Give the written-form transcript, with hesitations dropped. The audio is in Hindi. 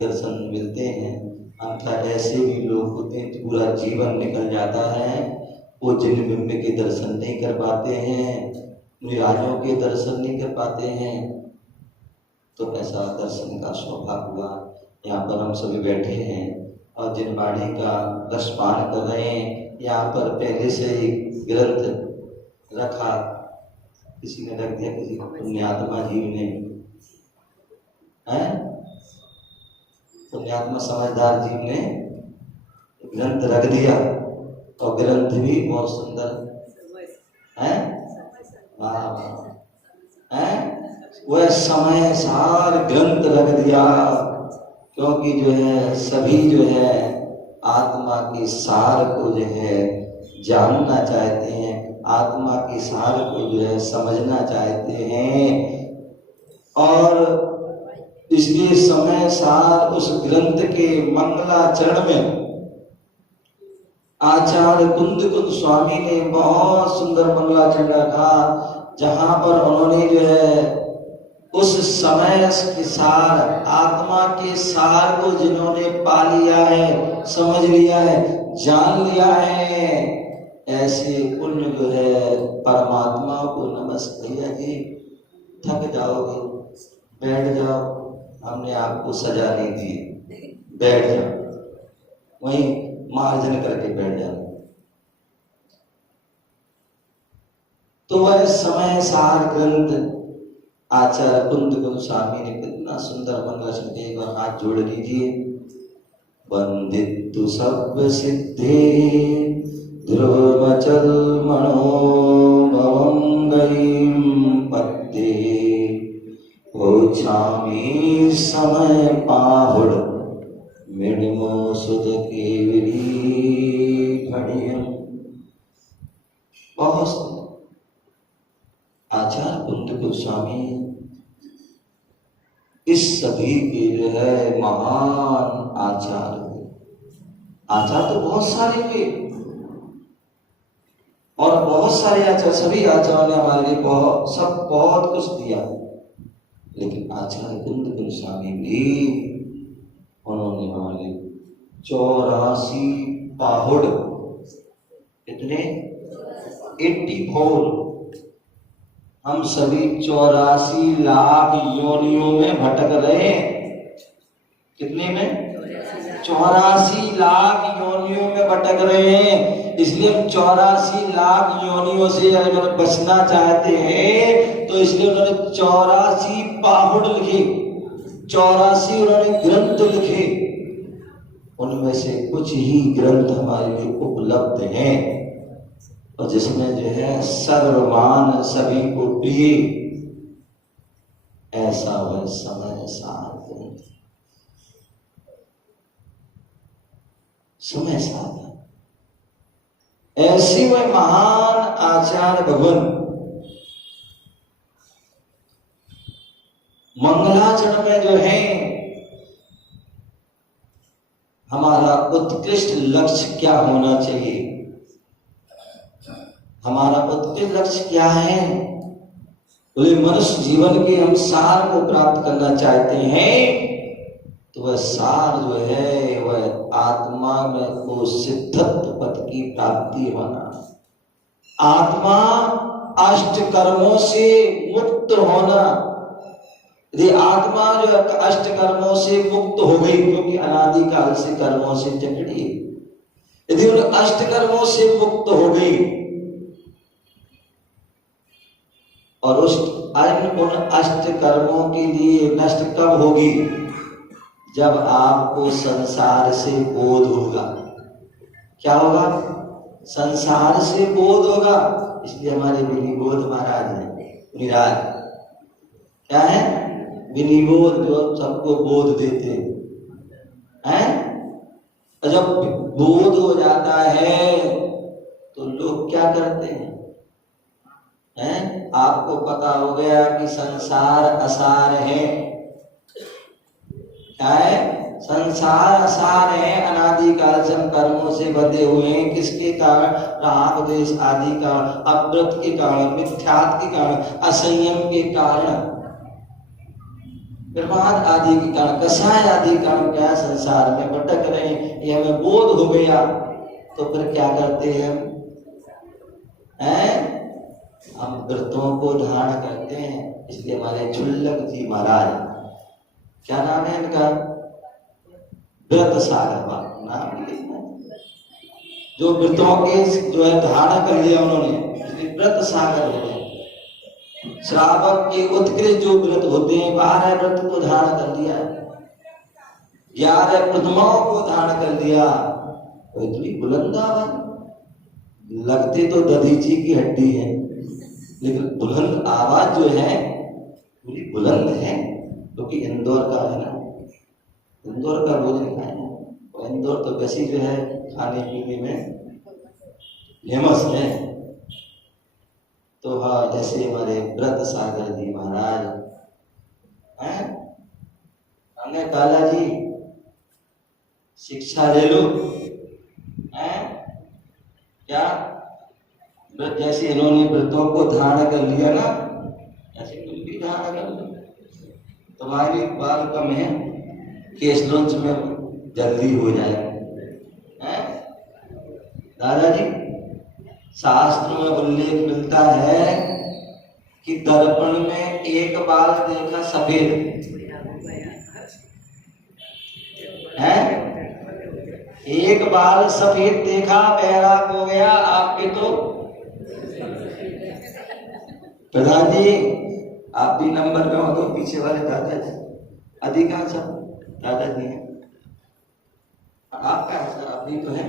दर्शन मिलते हैं। अन्यथा ऐसे भी लोग होते हैं पूरा जीवन निकल जाता है, वो जन्म के दर्शन नहीं कर पाते हैं, निराजों के दर्शन नहीं कर पाते हैं। तो ऐसा दर्शन का सौभाग्य हुआ। यहाँ पर हम सभी बैठे हैं और जिनवाणी का रसपान कर रहे हैं। यहाँ पर पहले से ही ग्रंथ रखा, किसी ने रख दिया, किसी पुण्यात्मा जीव ने, पुण्यात्मा समझदार जीव ने ग्रंथ रख दिया। और ग्रंथ भी बहुत सुंदर है, वह समय सार ग्रंथ रख दिया। क्योंकि जो है सभी जो है आत्मा के सार को जो है जानना चाहते हैं, आत्मा के सार को जो है समझना चाहते हैं। और इसलिए समय सार उस ग्रंथ के मंगलाचरण में आचार्य कुंद स्वामी ने बहुत सुंदर मंगलाचरण रखा, जहां पर उन्होंने जो है उस समय के सार, आत्मा के सार को जिन्होंने पा लिया है, समझ लिया है, जान लिया है, ऐसे पुण्य जो है परमात्मा को नमस्ते। भैया जी थक जाओगे, बैठ जाओ, हमने आपको सजा नहीं दी, बैठ जाओ, वहीं मार्जन करके बैठ जाओ। तो वह समय सार ग्रंथ आचार्य कुंद स्वामी ने कितना सुंदर मंगल। एक बार हाथ जोड़ लीजिए। वंदितु सब सिद्धे ध्रुवचल मनोभवं गईं पद्ये ओछामी समय पाहुड़ मिडमो सुत केवली घड़ियं। बहुत आचार्य कुंद गोस्वामी इस सभी के जो है महान आचार्य। आचार्य तो बहुत सारे थे और बहुत सारे आचार्य, सभी आचार्यों ने हमारे लिए बहुत कुछ दिया। लेकिन आचार्य कुंद गोस्वामी भी, उन्होंने हमारे 84 पाहुड़, कितने 84, हम सभी 84 लाख योनियों में भटक रहे। कितने में? 84 लाख योनियों में भटक रहे हैं। इसलिए हम 84 लाख योनियों से अगर बचना चाहते हैं तो इसलिए उन्होंने 84 पाहुड़ लिखे, 84 उन्होंने ग्रंथ लिखे। उनमें से कुछ ही ग्रंथ हमारे लिए उपलब्ध हैं और जिसमें जो है सर्वमान सभी को प्रिय, ऐसा वह समय सार ग्रंथ, समय सार। ऐसी वह महान आचार्य भगवान मंगलाचरण में जो है हमारा उत्कृष्ट लक्ष्य क्या होना चाहिए, हमारा उत्कृष्ट लक्ष्य क्या है। बोले मनुष्य जीवन के हम सार को प्राप्त करना चाहते हैं तो वह सार जो है वह आत्मा में को सिद्धत्व पद की प्राप्ति होना, आत्मा अष्ट कर्मों से मुक्त होना। यदि आत्मा जो अष्ट कर्मों से मुक्त हो गई, क्योंकि अनादिकाल से कर्मों से जकड़ी, यदि उन अष्ट कर्मों से मुक्त हो गई और उन अष्ट कर्मों के लिए नष्ट कब होगी? जब आपको संसार से बोध होगा। क्या होगा? संसार से बोध होगा। इसलिए हमारे विनिबोध महाराज हैं, निराज क्या है? विनिबोध, जो सबको बोध देते हैं। और जब बोध हो जाता है तो लोग क्या करते हैं? आपको पता हो गया कि संसार असार है। क्या है? संसार असार है, अनादिकाल से हम कर्मों से बंधे हुए हैं। किसके कारण? राग द्वेष आदि का, अव्रत के कारण, मिथ्यात्व के कारण, असंयम के कारण। प्रमाद आदि के कारण, कषाय आदि के कारण क्या संसार में भटक रहे हैं, ये हमें बोध हो गया तो फिर क्या करते हैं हम व्रतों को धारण करते हैं। इसलिए हमारे झुल्लक जी महाराज, क्या नाम है इनका, व्रत सागर नाम लिखना, जो व्रतों के जो है धारण कर लिया उन्होंने, इसलिए व्रत सागर हो गए। श्रावक के उत्कृष्ट जो व्रत होते हैं, 12 व्रत को धारण कर लिया, 11 प्रथमाओं को धारण कर लिया, तो इतनी बुलंद आवाज, लगते तो दधीची की हड्डी है लेकिन बुलंद आवाज जो है पूरी बुलंद है, क्योंकि इंदौर का है ना, इंदौर का भोजन खाए ना, और इंदौर तो वैसे जो है खाने पीने में फेमस है। तो हाँ, जैसे हमारे व्रत सागर जी महाराज हैं, हमने काला जी शिक्षा ले लो हैं, क्या व्रत, जैसे इन्होंने व्रतों को धारण कर लिया ना, ऐसे तुम भी धारण कर लो, तुम्हारी बाल कम है, केस लॉन्च में जल्दी हो जाए हैं। दादाजी, शास्त्र में उल्लेख मिलता है कि दर्पण में एक बाल देखा सफेद है, एक बाल सफेद देखा बैराग हो गया। आपके तो प्रधान जी, आप भी नंबर में हो, तो पीछे वाले दादाजी अधिकांश दादाजी हैं, आपका है सर, आप भी तो है।